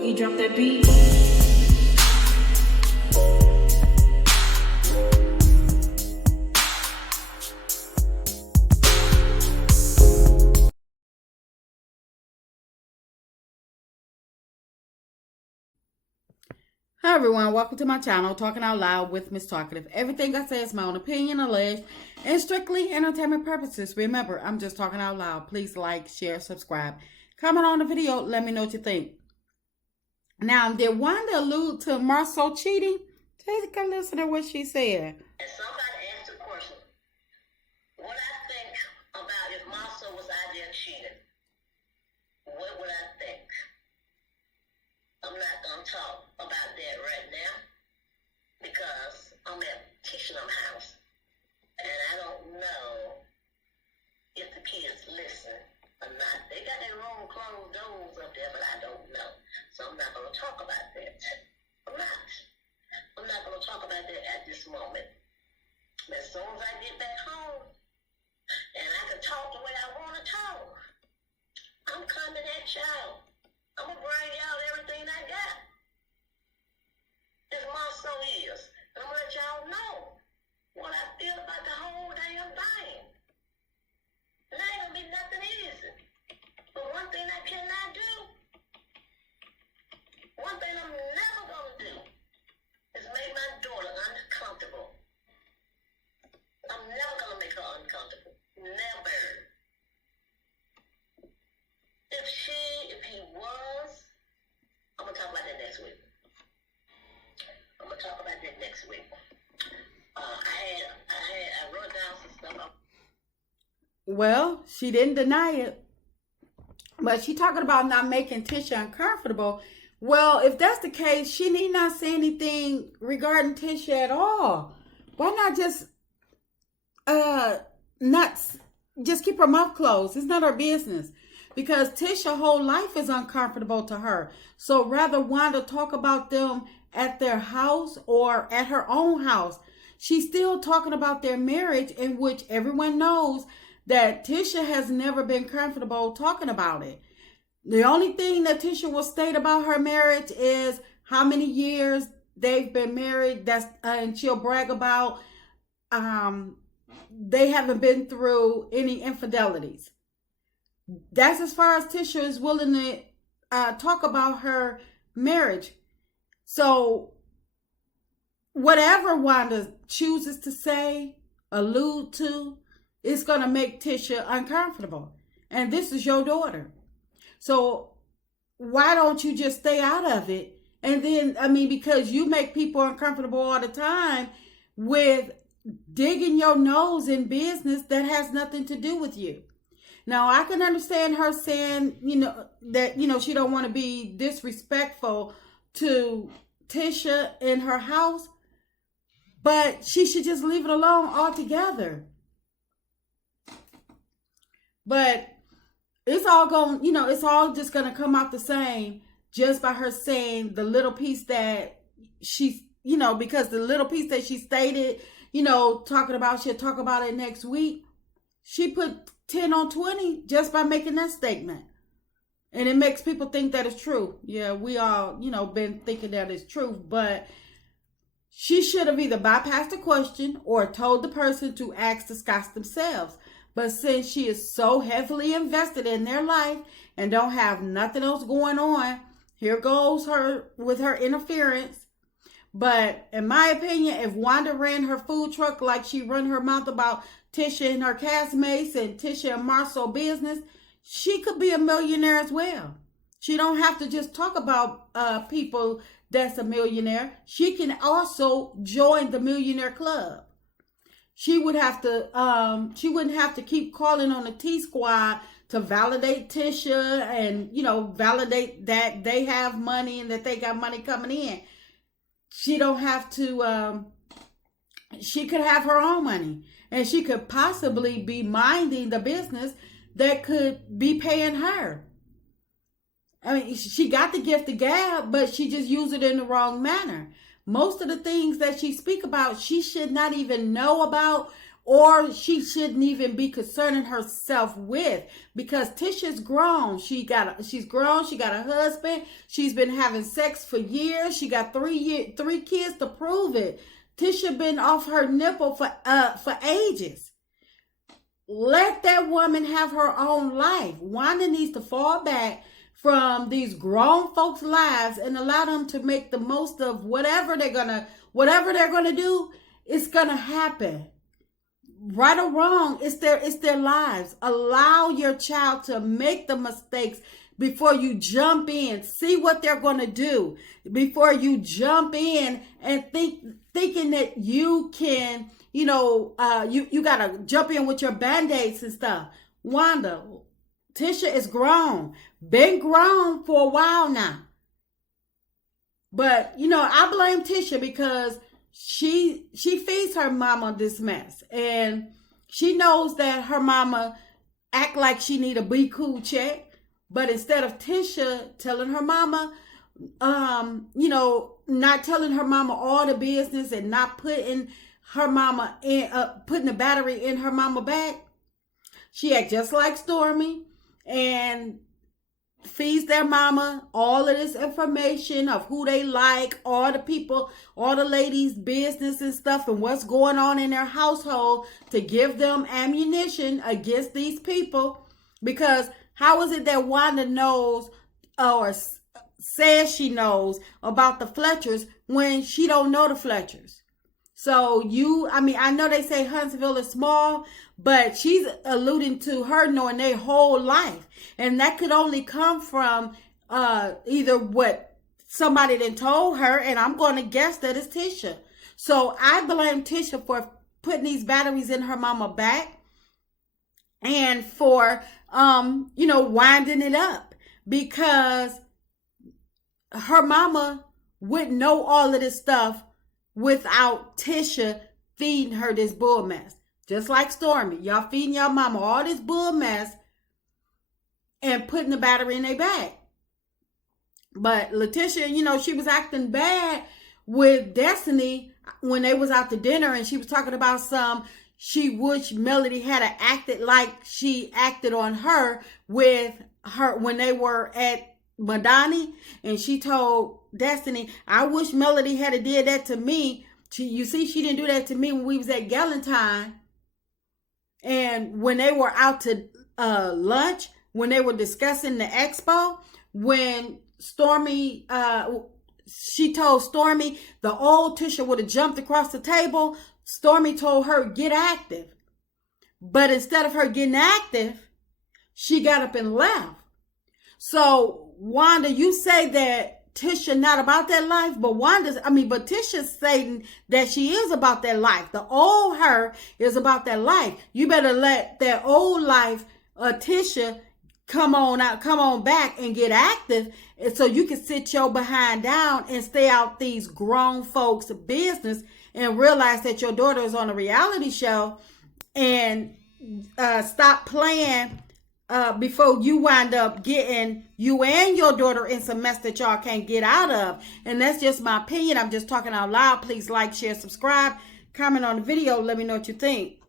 Boogie, drop that beat. Hi everyone, welcome to my channel, Talking Out Loud with Miss Talkative. Everything I say is my own opinion, alleged, and strictly entertainment purposes. Remember, I'm just talking out loud. Please like, share, subscribe. Comment on the video, let me know what you think. Now, did Wanda allude to Marsau cheating? Take a listen to what she said. And somebody asked the question, what I think about if Marsau was out there cheating. What would I think? I'm not going to talk about that right now because I'm at Tisha's house and I don't know if the kids listen or not. They got their own closed doors up there, but I don't know. So I'm not going to talk about that. I'm not going to talk about that at this moment. As soon as I get back home and I can talk the way I want to talk, I'm coming at y'all. I'm going to bring y'all everything I got. This Marsau is. And I'm going to let y'all know what I feel about the whole damn thing. It ain't going to be nothing easy. But one thing I cannot do, one thing I'm never going to do, is make my daughter uncomfortable. I'm never going to make her uncomfortable. Never. If he was, I'm going to talk about that next week. I wrote down some stuff. Well, she didn't deny it. But she talking about not making Tisha uncomfortable. Well, if that's the case, she need not say anything regarding Tisha at all. Why not just just keep her mouth closed? It's not her business. Because Tisha's whole life is uncomfortable to her. So rather Wanda talk about them at their house or at her own house. She's still talking about their marriage, in which everyone knows that Tisha has never been comfortable talking about it. The only thing that Tisha will state about her marriage is how many years they've been married. And she'll brag about they haven't been through any infidelities. That's as far as Tisha is willing to talk about her marriage. So whatever Wanda chooses to say, allude to, it's going to make Tisha uncomfortable. And this is your daughter. So why don't you just stay out of it? And then, because you make people uncomfortable all the time with digging your nose in business that has nothing to do with you. Now, I can understand her saying, that, she don't want to be disrespectful to Tisha in her house, but she should just leave it alone altogether. But it's all going, it's all just going to come out the same just by her saying the little piece that she's, because the little piece that she stated, talking about, she'll talk about it next week. She put 10 on 20 just by making that statement. And it makes people think that it's true. Yeah, we all, been thinking that it's true. But she should have either bypassed the question or told the person to ask the Scotts themselves. But since she is so heavily invested in their life and don't have nothing else going on, here goes her with her interference. But in my opinion, if Wanda ran her food truck like she run her mouth about Tisha and her castmates and Tisha and Marsau business, she could be a millionaire as well. She don't have to just talk about people that's a millionaire. She can also join the millionaire club. She would have to. She wouldn't have to keep calling on the T Squad to validate Tisha and validate that they have money and that they got money coming in. She don't have to. She could have her own money. And she could possibly be minding the business that could be paying her. She got the gift of gab, but she just used it in the wrong manner. Most of the things that she speak about, she should not even know about or she shouldn't even be concerning herself with, because Tisha's grown. She's grown. She got a husband. She's been having sex for years. She got three kids to prove it. Tisha been off her nipple for ages. Let that woman have her own life. Wanda needs to fall back from these grown folks' lives and allow them to make the most of whatever they're gonna do. It's gonna happen. Right or wrong, it's their lives. Allow your child to make the mistakes before you jump in. See what they're going to do before you jump in and thinking that you can, you got to jump in with your Band-Aids and stuff. Wanda, Tisha is grown. Been grown for a while now. But, I blame Tisha because she feeds her mama this mess, and she knows that her mama act like she need a be cool check, but instead of Tisha telling her mama, not telling her mama all the business and not putting her mama in, putting the battery in her mama back, she act just like Stormy and feeds their mama all of this information of who they like, all the people, all the ladies' business and stuff, and what's going on in their household to give them ammunition against these people. Because how is it that Wanda knows or says she knows about the Fletchers when she don't know the Fletchers? So I know they say Huntsville is small, but she's alluding to her knowing their whole life. And that could only come from either what somebody then told her, and I'm going to guess that it's Tisha. So I blame Tisha for putting these batteries in her mama back and for, winding it up, because her mama wouldn't know all of this stuff without Tisha feeding her this bull mess. Just like Stormy. Y'all feeding y'all mama all this bull mess and putting the battery in their bag. But Letitia, she was acting bad with Destiny when they was out to dinner, and she was talking about she wished Melody had acted like she acted on her with her when they were at Madani, and she told Destiny, I wish Melody had did that to me. She didn't do that to me when we was at Galentine. And when they were out to lunch, when they were discussing the expo, when Stormy, she told Stormy the old Tisha would have jumped across the table. Stormy told her, get active. But instead of her getting active, she got up and left. So Wanda, you say that Tisha not about that life, but Tisha's saying that she is about that life. The old her is about that life. You better let that old life, Tisha, come on back and get active, and so you can sit your behind down and stay out these grown folks' business and realize that your daughter is on a reality show, and stop playing before you wind up getting you and your daughter in some mess that y'all can't get out of. And that's just my opinion. I'm just talking out loud. Please like, share, subscribe, comment on the video. Let me know what you think.